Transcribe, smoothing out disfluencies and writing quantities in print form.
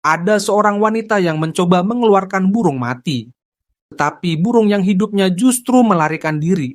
Ada seorang wanita yang mencoba mengeluarkan burung mati, tetapi burung yang hidupnya justru melarikan diri.